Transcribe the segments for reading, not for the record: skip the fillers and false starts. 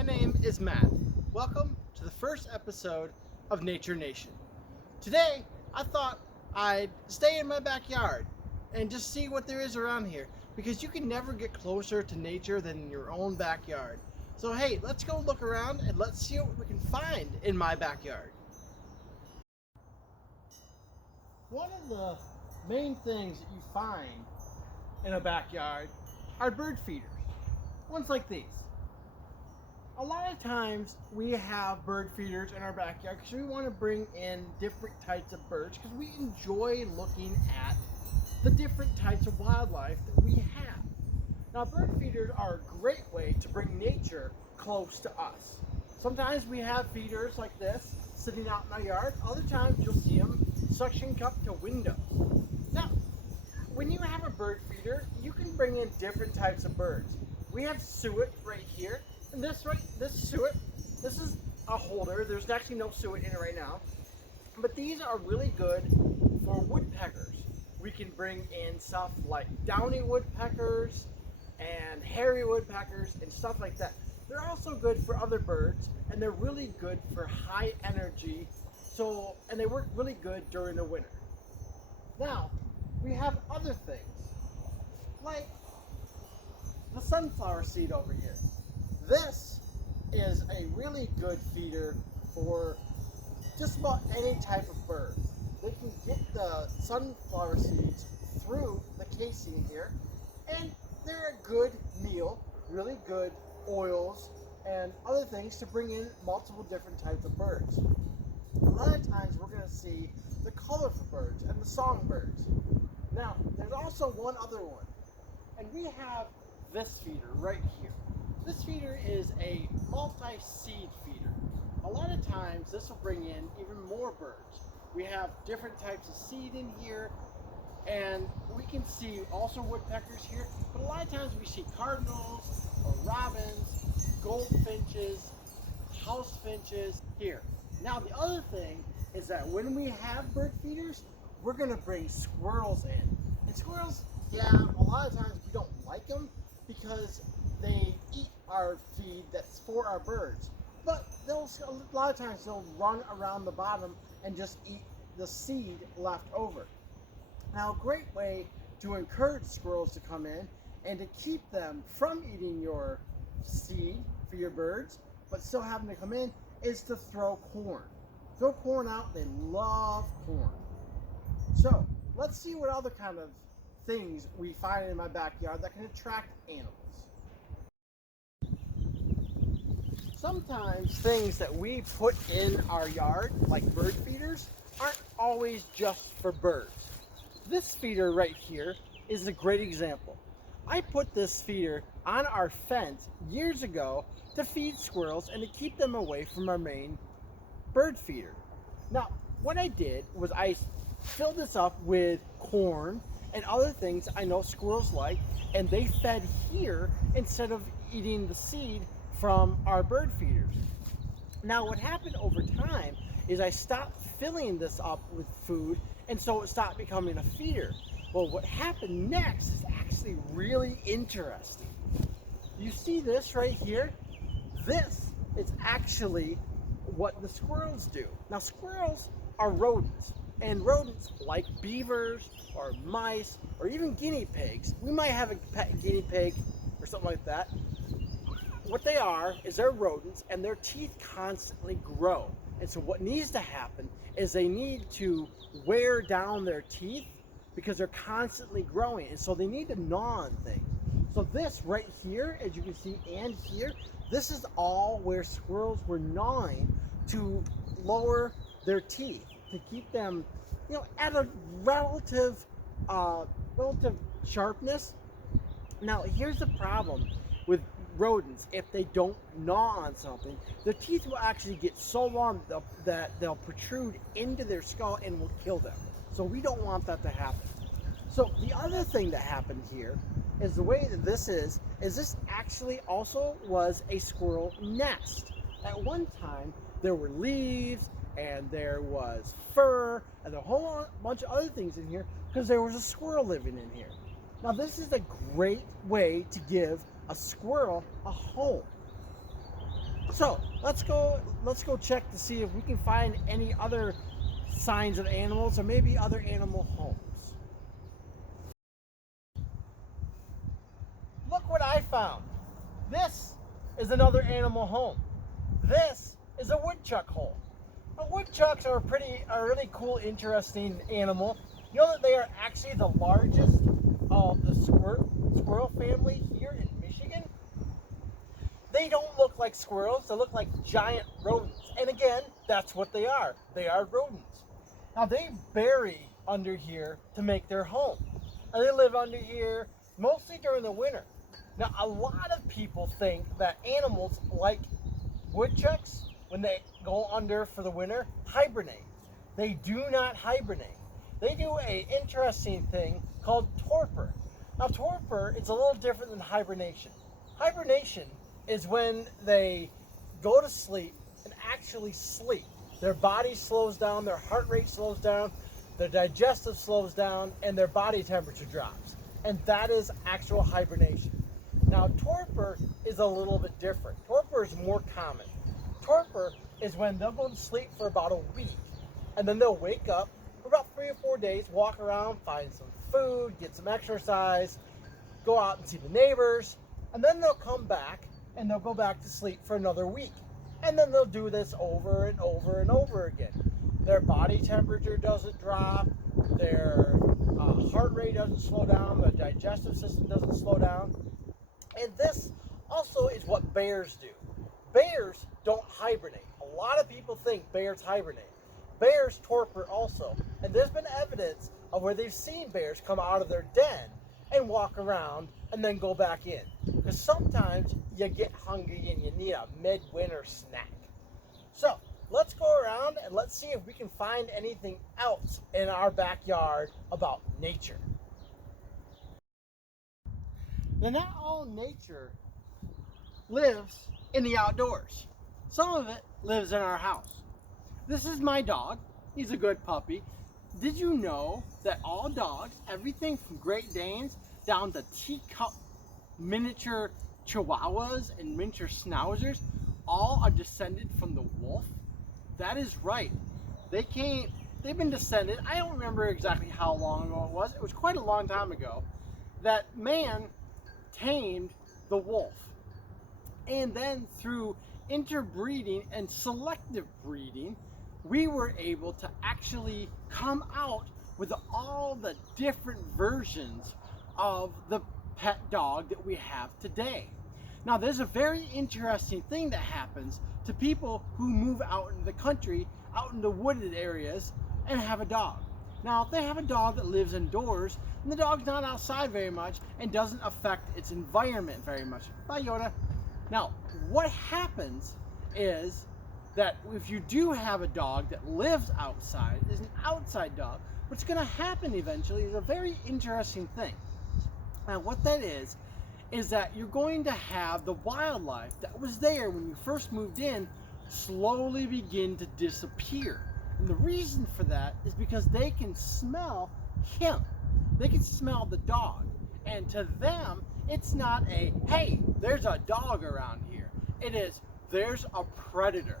my name is Matt. Welcome to the first episode of Nature Nation. Today, I thought I'd stay in my backyard and just see what there is around here, because you can never get closer to nature than in your own backyard. So hey, let's go look around and let's see what we can find in my backyard. One of the main things that you find in a backyard are bird feeders. Ones like these. A lot of times we have bird feeders in our backyard because we want to bring in different types of birds, because we enjoy looking at the different types of wildlife that we have. Now, bird feeders are a great way to bring nature close to us. Sometimes we have feeders like this sitting out in our yard. Other times you'll see them suction cup to windows. Now, when you have a bird feeder, you can bring in different types of birds. We have suet right here. And this suet, this is a holder. There's actually no suet in it right now. But these are really good for woodpeckers. We can bring in stuff like downy woodpeckers and hairy woodpeckers and stuff like that. They're also good for other birds, and they're really good for high energy. And they work really good during the winter. Now, we have other things, like the sunflower seed over here. This is a really good feeder for just about any type of bird. They can get the sunflower seeds through the casing here, and they're a good meal, really good oils and other things to bring in multiple different types of birds. A lot of times we're going to see the colorful birds and the songbirds. Now, there's also one other one, and we have this feeder right here. This feeder is a multi-seed feeder. A lot of times this will bring in even more birds. We have different types of seed in here, and we can see also woodpeckers here, but a lot of times we see cardinals or robins, goldfinches, house finches here. Now, the other thing is that when we have bird feeders, we're going to bring squirrels in. And squirrels, yeah, a lot of times we don't like them because they eat our feed that's for our birds. But a lot of times they'll run around the bottom and just eat the seed left over. Now, a great way to encourage squirrels to come in and to keep them from eating your seed for your birds, but still have them to come in, is to throw corn. Throw corn out. They love corn. So let's see what other kind of things we find in my backyard that can attract animals. Sometimes things that we put in our yard, like bird feeders, aren't always just for birds. This feeder right here is a great example. I put this feeder on our fence years ago to feed squirrels and to keep them away from our main bird feeder. Now, what I did was I filled this up with corn and other things I know squirrels like, and they fed here instead of eating the seed from our bird feeders. Now, what happened over time is I stopped filling this up with food, and so it stopped becoming a feeder. Well, what happened next is actually really interesting. You see this right here? This is actually what the squirrels do. Now, squirrels are rodents, and rodents like beavers or mice or even guinea pigs. We might have a pet guinea pig or something like that. What they are is they're rodents, and their teeth constantly grow. And so what needs to happen is they need to wear down their teeth because they're constantly growing, and so they need to gnaw on things. So this right here, as you can see, and here, this is all where squirrels were gnawing to lower their teeth, to keep them, at a relative sharpness. Now, here's the problem with rodents. If they don't gnaw on something, their teeth will actually get so long that they'll protrude into their skull and will kill them. So we don't want that to happen. So the other thing that happened here is the way that this is this actually also was a squirrel nest. At one time, there were leaves and there was fur and a whole bunch of other things in here because there was a squirrel living in here. Now, this is a great way to give a squirrel a home. So let's go check to see if we can find any other signs of animals or maybe other animal homes. Look what I found. This is another animal home. This is a woodchuck hole. Now, woodchucks are a really cool, interesting animal. You know that they are actually the largest of the squirrel family here in Michigan? They don't look like squirrels, they look like giant rodents. And again, that's what they are. They are rodents. Now they bury under here to make their home. And they live under here mostly during the winter. Now a lot of people think that animals like woodchucks, when they go under for the winter, hibernate. They do not hibernate. They do an interesting thing called torpor. Now torpor is a little different than hibernation. Hibernation is when they go to sleep and actually sleep. Their body slows down, their heart rate slows down, their digestive slows down, and their body temperature drops. And that is actual hibernation. Now, torpor is a little bit different. Torpor is more common. Torpor is when they'll go to sleep for about a week, and then they'll wake up for about 3 or 4 days, walk around, find some food, get some exercise, go out and see the neighbors, and then they'll come back and they'll go back to sleep for another week. And then they'll do this over and over and over again. Their body temperature doesn't drop, their heart rate doesn't slow down, their digestive system doesn't slow down. And this also is what bears do. Bears don't hibernate. A lot of people think bears hibernate. Bears torpor also. And there's been evidence of where they've seen bears come out of their den and walk around and then go back in. Because sometimes you get hungry and you need a midwinter snack. So let's go around and let's see if we can find anything else in our backyard about nature. Now, not all nature lives in the outdoors. Some of it lives in our house. This is my dog. He's a good puppy. Did you know that all dogs, everything from Great Danes down to teacup miniature Chihuahuas and miniature Schnauzers, all are descended from the wolf? That is right. They've been descended, I don't remember exactly how long ago it was. It was quite a long time ago that man tamed the wolf. And then through interbreeding and selective breeding, we were able to actually come out with all the different versions of the pet dog that we have today. Now, there's a very interesting thing that happens to people who move out into the country, out into wooded areas, and have a dog. Now, if they have a dog that lives indoors, and the dog's not outside very much and doesn't affect its environment very much. Bye, Yoda. Now, what happens is that if you do have a dog that lives outside, is an outside dog, what's going to happen eventually is a very interesting thing. Now, what that is that you're going to have the wildlife that was there when you first moved in slowly begin to disappear. And the reason for that is because they can smell him. They can smell the dog. And to them, it's not a, hey, there's a dog around here. It is, there's a predator.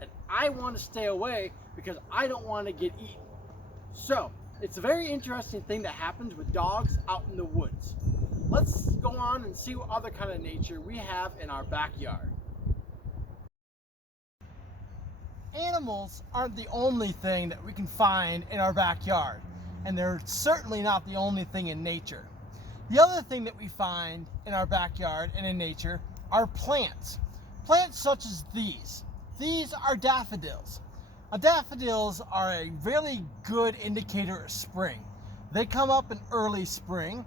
And I want to stay away because I don't want to get eaten. So, it's a very interesting thing that happens with dogs out in the woods. Let's go on and see what other kind of nature we have in our backyard. Animals aren't the only thing that we can find in our backyard, and they're certainly not the only thing in nature. The other thing that we find in our backyard and in nature are plants. Plants such as these. These are daffodils. Now, daffodils are a really good indicator of spring. They come up in early spring,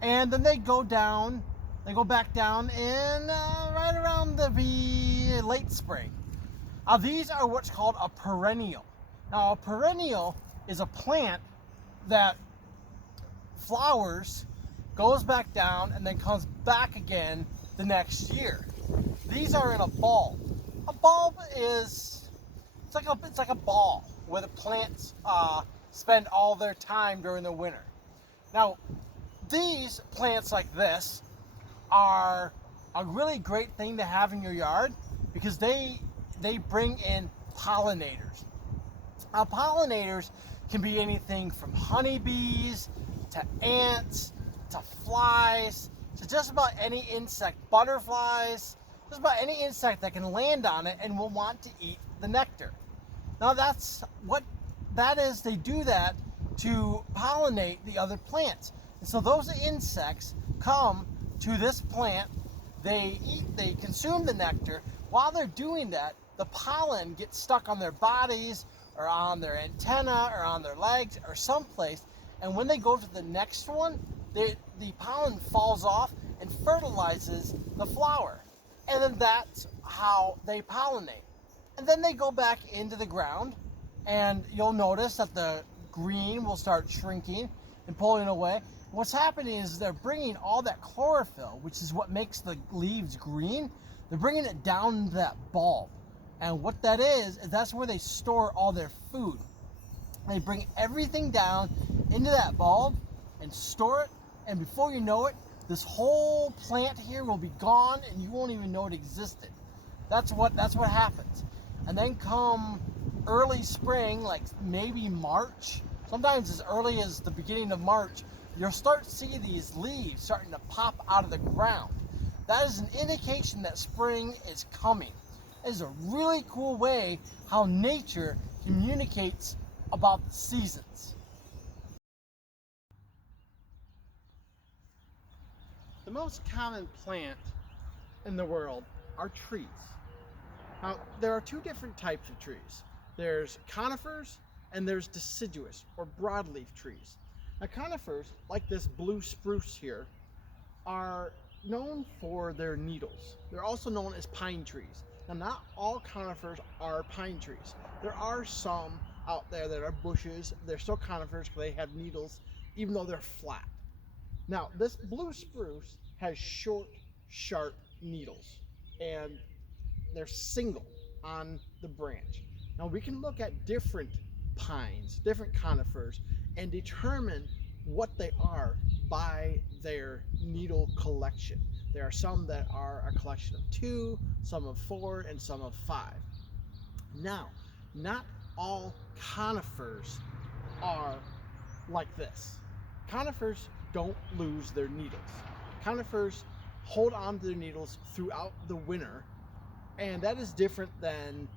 and then they go back down in right around the late spring. Now, these are what's called a perennial. Now, a perennial is a plant that flowers, goes back down, and then comes back again the next year. These are in a bulb. A bulb is, it's like a ball where the plants spend all their time during the winter. Now, these plants like this are a really great thing to have in your yard because they bring in pollinators. Now, pollinators can be anything from honeybees to ants to flies to just about any insect, butterflies, just about any insect that can land on it and will want to eat the nectar. Now, that's what that is. They do that to pollinate the other plants. And so those insects come to this plant, they consume the nectar. While they're doing that, the pollen gets stuck on their bodies or on their antenna or on their legs or someplace. And when they go to the next one, the pollen falls off and fertilizes the flower. And then that's how they pollinate. And then they go back into the ground, and you'll notice that the green will start shrinking and pulling away. What's happening is they're bringing all that chlorophyll, which is what makes the leaves green, they're bringing it down to that bulb. And what that is that's where they store all their food. They bring everything down into that bulb and store it, and before you know it, this whole plant here will be gone and you won't even know it existed. That's what happens. And then come early spring, like maybe March, sometimes as early as the beginning of March, you'll start to see these leaves starting to pop out of the ground. That is an indication that spring is coming. It is a really cool way how nature communicates about the seasons. The most common plant in the world are trees. Now, there are two different types of trees. There's conifers and there's deciduous or broadleaf trees. Now, conifers, like this blue spruce here, are known for their needles. They're also known as pine trees. Now, not all conifers are pine trees. There are some out there that are bushes. They're still conifers because they have needles, even though they're flat. Now, this blue spruce has short, sharp needles, and they're single on the branch. Now, we can look at different pines, different conifers, and determine what they are by their needle collection. There are some that are a collection of 2, some of 4, and some of 5. Now, not all conifers are like this. Conifers don't lose their needles. Conifers hold on to their needles throughout the winter, and that is different than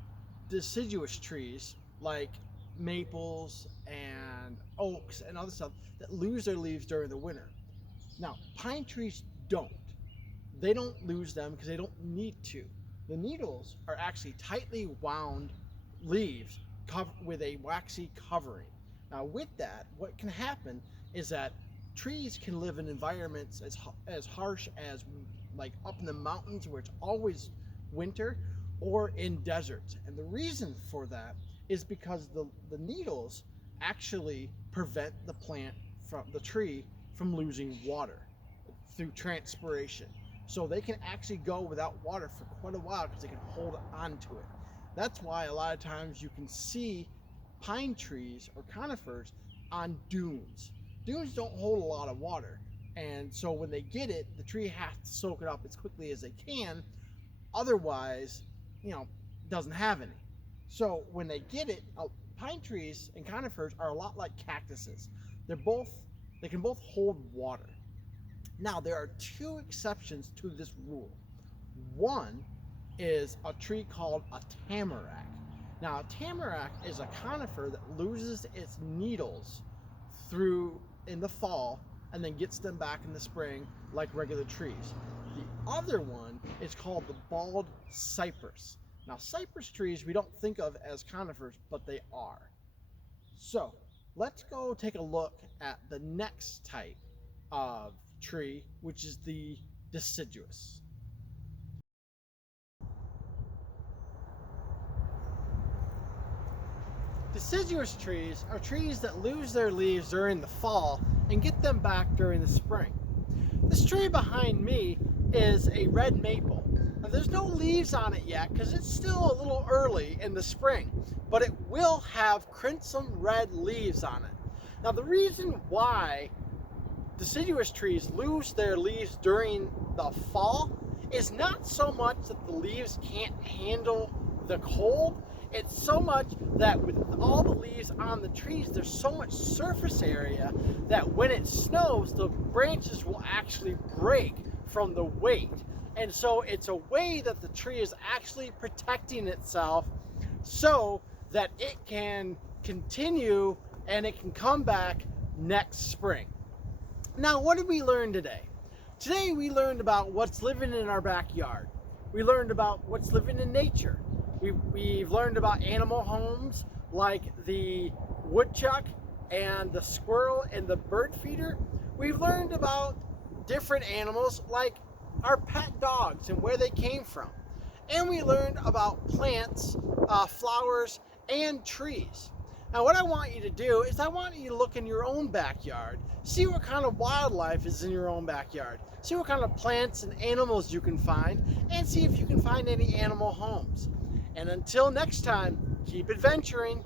deciduous trees like maples and oaks and other stuff that lose their leaves during the winter. Now, pine trees don't. They don't lose them because they don't need to. The needles are actually tightly wound leaves with a waxy covering. Now, with that, what can happen is that trees can live in environments as harsh as like up in the mountains where it's always winter, or in deserts. And the reason for that is because the needles actually prevent the tree from losing water through transpiration. So they can actually go without water for quite a while because they can hold on to it. That's why a lot of times you can see pine trees or conifers on dunes. Dunes don't hold a lot of water, and so when they get it, the tree has to soak it up as quickly as they can. Otherwise, doesn't have any. So when they get it, pine trees and conifers are a lot like cactuses. They can both hold water. Now, there are 2 exceptions to this rule. One is a tree called a tamarack. Now, a tamarack is a conifer that loses its needles in the fall and then gets them back in the spring like regular trees. The other one is called the bald cypress. Now, cypress trees we don't think of as conifers, but they are. So let's go take a look at the next type of tree, which is the deciduous. Deciduous trees are trees that lose their leaves during the fall and get them back during the spring. This tree behind me is a red maple. Now, there's no leaves on it yet because it's still a little early in the spring, but it will have crimson red leaves on it. Now, the reason why deciduous trees lose their leaves during the fall is not so much that the leaves can't handle the cold, it's so much that with all the leaves on the trees, there's so much surface area that when it snows, the branches will actually break from the weight. And so it's a way that the tree is actually protecting itself so that it can continue and it can come back next spring. Now, what did we learn today? Today we learned about what's living in our backyard. We learned about what's living in nature. We've learned about animal homes like the woodchuck and the squirrel and the bird feeder. We've learned about different animals like our pet dogs and where they came from. And we learned about plants, flowers, and trees. Now what I want you to do is I want you to look in your own backyard, see what kind of wildlife is in your own backyard, see what kind of plants and animals you can find, and see if you can find any animal homes. And until next time, keep adventuring.